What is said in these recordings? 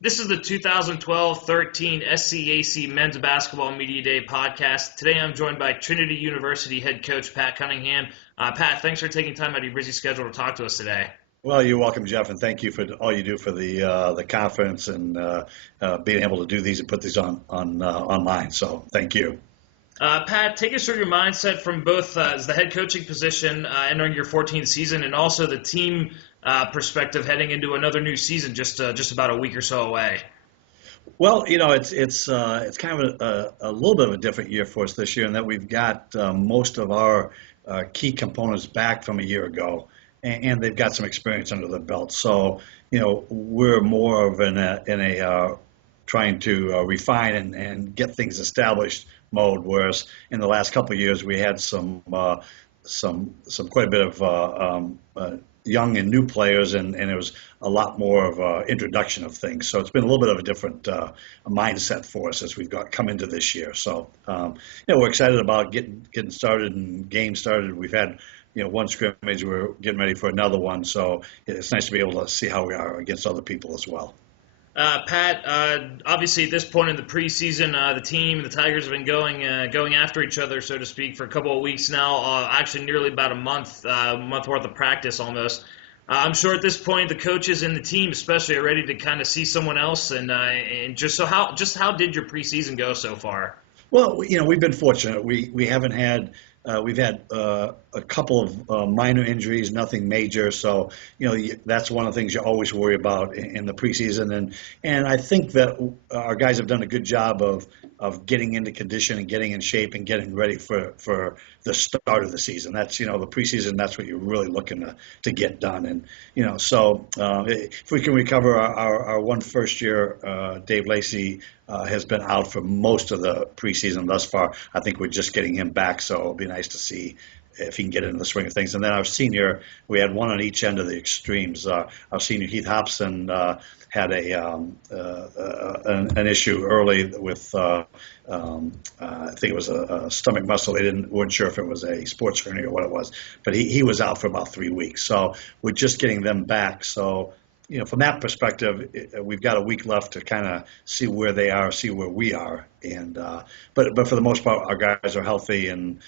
This is the 2012-13 SCAC Men's Basketball Media Day podcast. Today I'm joined by Trinity University head coach Pat Cunningham. Pat, thanks for taking time out of your busy schedule to talk to us today. Well, you're welcome, Jeff, and thank you for all you do for the conference and being able to do these and put these on online. So thank you. Pat, take us through your mindset from both as the head coaching position entering your 14th season and also the team perspective heading into another new season just about a week or so away. Well, it's kind of a little bit of a different year for us this year in that we've got most of our key components back from a year ago, and they've got some experience under their belt. So we're more of in a trying to refine and get things established mode, whereas in the last couple of years we had some quite a bit of young and new players, and it was a lot more of introduction of things. So it's been a little bit of a different mindset for us as we've come into this year. So we're excited about getting started and games started. We've had one scrimmage. We're getting ready for another one. So it's nice to be able to see how we are against other people as well. Pat, obviously at this point in the preseason, the team, the Tigers have been going after each other, so to speak, for a couple of weeks now. Actually, nearly about a month worth of practice almost. I'm sure at this point the coaches and the team, especially, are ready to kind of see someone else. And how did your preseason go so far? Well, we've been fortunate. We haven't had. We've had a couple of minor injuries, nothing major. So, that's one of the things you always worry about in the preseason. And I think that our guys have done a good job of getting into condition and getting in shape and getting ready for the start of the season. That's, the preseason, that's what you're really looking to get done. And, so if we can recover our one first year, Dave Lacey has been out for most of the preseason thus far. I think we're just getting him back, so it'll be nice to see if he can get into the swing of things. And then our senior, we had one on each end of the extremes. Our senior, Heath Hobson, had an issue early with I think it was a stomach muscle. They weren't sure if it was a sports hernia or what it was, but he was out for about 3 weeks. So we're just getting them back. So from that perspective, we've got a week left to kind of see where they are, see where we are, and but for the most part, our guys are healthy, and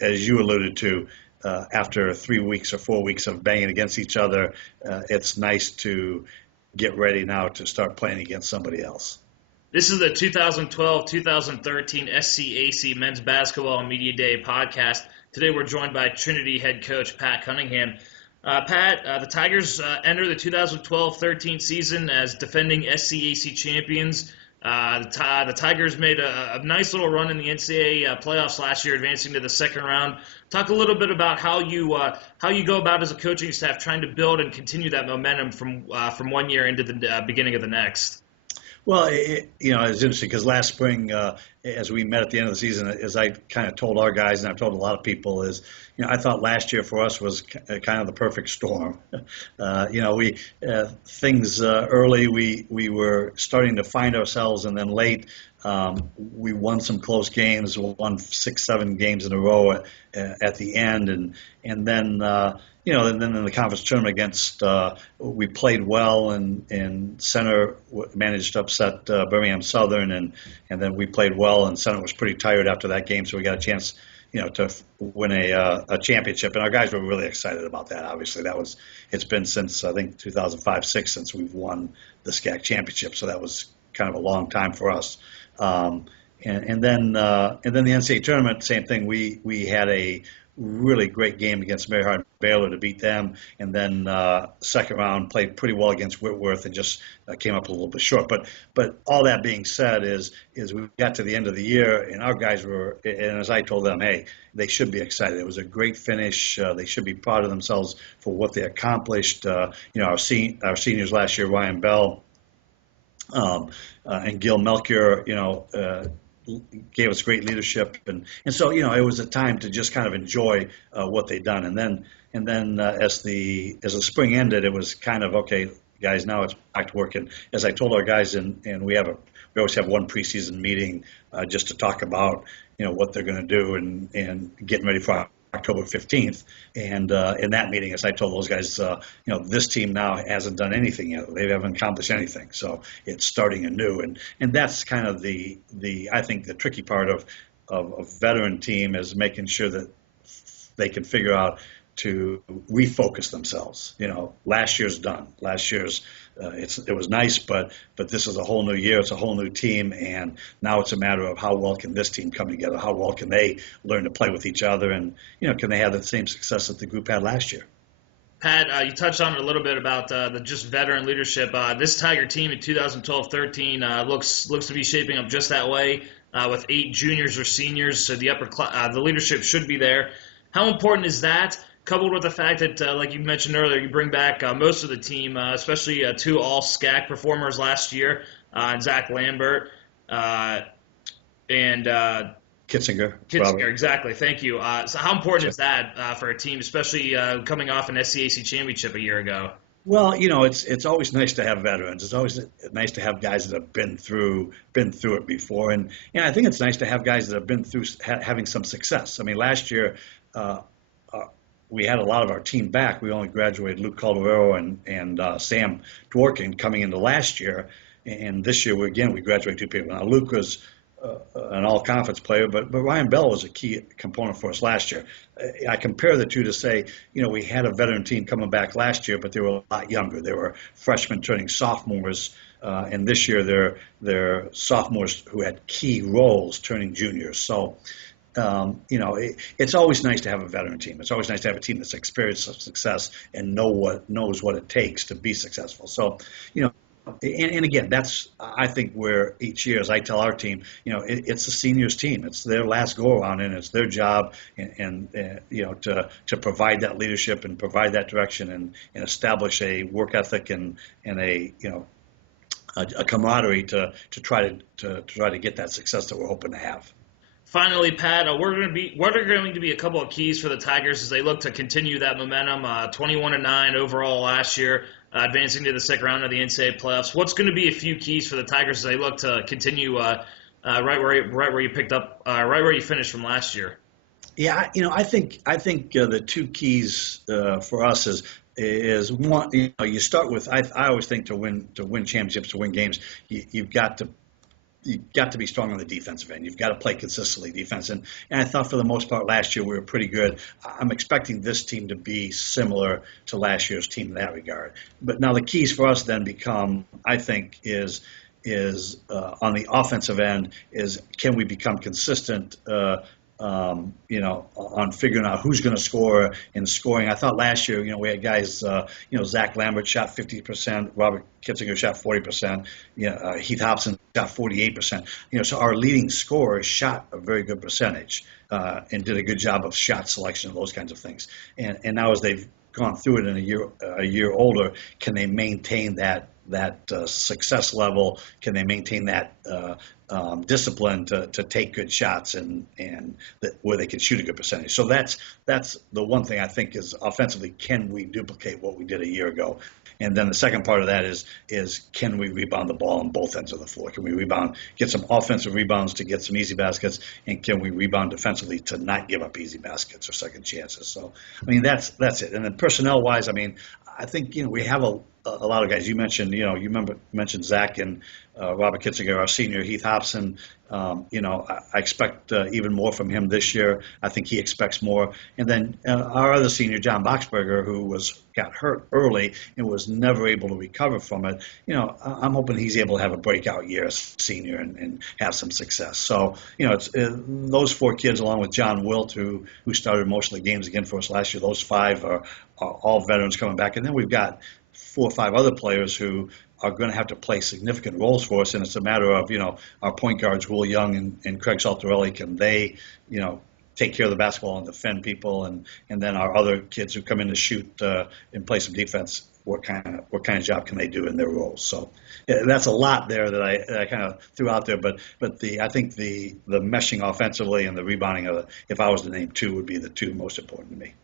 as you alluded to, after 3 weeks or 4 weeks of banging against each other, it's nice to get ready now to start playing against somebody else. This is the 2012-2013 SCAC Men's Basketball Media Day podcast. Today we're joined by Trinity head coach Pat Cunningham. Pat, the Tigers enter the 2012-13 season as defending SCAC champions. The Tigers made a nice little run in the NCAA playoffs last year, advancing to the second round. Talk a little bit about how you go about as a coaching staff trying to build and continue that momentum from one year into the beginning of the next. Well, it's interesting because last spring, as we met at the end of the season, as I kind of told our guys, and I've told a lot of people, is I thought last year for us was kind of the perfect storm. We things early we were starting to find ourselves, and then late we won some close games, won 6-7 games in a row at the end, and then. And then in the conference tournament against, we played well, and Center managed to upset Birmingham Southern, and then we played well, and Center was pretty tired after that game, so we got a chance, to win a championship, and our guys were really excited about that. Obviously, it's been since I think 2005-06 since we've won the SCAC championship, so that was kind of a long time for us. And then the NCAA tournament, same thing. We had a really great game against Mary Hardin Baylor to beat them, and then second round played pretty well against Whitworth and just came up a little bit short. But all that being said is we got to the end of the year, and our guys were, and as I told them, hey, they should be excited. It was a great finish. They should be proud of themselves for what they accomplished. Our seniors last year, Ryan Bell and Gil Melchior, gave us great leadership, and so it was a time to just kind of enjoy what they'd done, and then as the spring ended, it was kind of okay, guys, now it's back to work. And as I told our guys, and we always have one preseason meeting just to talk about what they're going to do and getting ready for October 15th. And in that meeting, as I told those guys, this team now hasn't done anything yet. They haven't accomplished anything. So it's starting anew. And that's kind of I think the tricky part of a veteran team is making sure that they can figure out to refocus themselves. Last year's done. Last year's it was nice, but this is a whole new year. It's a whole new team, and now it's a matter of how well can this team come together? How well can they learn to play with each other? And can they have the same success that the group had last year? Pat, you touched on it a little bit about the just veteran leadership. This Tiger team in 2012-13 looks to be shaping up just that way, with 8 juniors or seniors. So the leadership should be there. How important is that? Coupled with the fact that, like you mentioned earlier, you bring back most of the team, especially 2 all-SCAC performers last year, Zach Lambert and Kitzinger. Exactly. Thank you. So how important is that for a team, especially coming off an SCAC championship a year ago? Well, it's always nice to have veterans. It's always nice to have guys that have been through it before, and I think it's nice to have guys that have been through having some success. I mean, last year. We had a lot of our team back. We only graduated Luke Calderero and Sam Dworkin coming into last year. And this year, we graduated 2 people. Now, Luke was an all-conference player, but Ryan Bell was a key component for us last year. I compare the two to say, we had a veteran team coming back last year, but they were a lot younger. They were freshmen turning sophomores. And this year, they're sophomores who had key roles turning juniors. So, it's always nice to have a veteran team. It's always nice to have a team that's experienced success and knows what it takes to be successful. So, and again, that's, I think, where each year, as I tell our team, it's the seniors team. It's their last go around, and it's their job and to provide that leadership and provide that direction and establish a work ethic and a camaraderie to try to get that success that we're hoping to have. Finally, Pat, what are going to be a couple of keys for the Tigers as they look to continue that momentum? 21-9 overall last year, advancing to the second round of the NCAA playoffs. What's going to be a few keys for the Tigers as they look to continue right where you picked up, right where you finished from last year? Yeah, I think the 2 keys for us is one. You start with I always think to win championships, to win games, you've got to be strong on the defensive end. You've got to play consistently defense. And I thought for the most part last year we were pretty good. I'm expecting this team to be similar to last year's team in that regard. But now the keys for us then become, I think, is on the offensive end is can we become consistent on figuring out who's going to score and scoring. I thought last year, we had guys, Zach Lambert shot 50%, Robert Kitzinger shot 40%, Heath Hobson shot 48%. So our leading scorers shot a very good percentage and did a good job of shot selection and those kinds of things. And now as they've gone through it in a year older, can they maintain that success level? Can they maintain that discipline to take good shots and where they can shoot a good percentage? So that's the one thing I think is offensively, can we duplicate what we did a year ago? And then the second part of that is can we rebound the ball on both ends of the floor? Can we get some offensive rebounds to get some easy baskets, and can we rebound defensively to not give up easy baskets or second chances? So, I mean, that's it. And then personnel-wise, I mean, I think, we have a lot of guys. You mentioned, you mentioned Zach and Robert Kitzinger, our senior, Heath Hobson. I expect even more from him this year. I think he expects more. And then our other senior, John Boxberger, who got hurt early and was never able to recover from it. I'm hoping he's able to have a breakout year as a senior and have some success. So, it's those 4 kids, along with John Wilt, who started most of the games again for us last year. Those 5 are all veterans coming back. And then we've got 4 or 5 other players who are going to have to play significant roles for us, and it's a matter of, our point guards, Will Young and Craig Saltarelli, can they, take care of the basketball and defend people, and then our other kids who come in to shoot and play some defense, what kind of job can they do in their roles? So that's a lot there that I kind of threw out there, but I think the meshing offensively and the rebounding if I was to name 2, would be the 2 most important to me.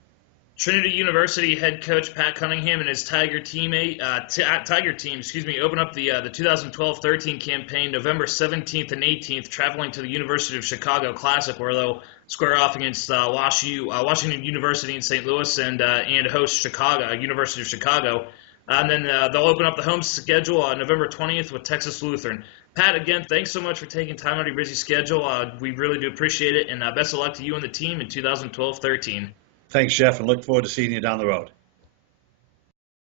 Trinity University head coach Pat Cunningham and his Tiger team open up the 2012-13 campaign November 17th and 18th, traveling to the University of Chicago Classic, where they'll square off against Washington University in St. Louis and host Chicago, University of Chicago. And then they'll open up the home schedule on November 20th with Texas Lutheran. Pat, again, thanks so much for taking time out of your busy schedule. We really do appreciate it, and best of luck to you and the team in 2012-13. Thanks, Jeff, and look forward to seeing you down the road.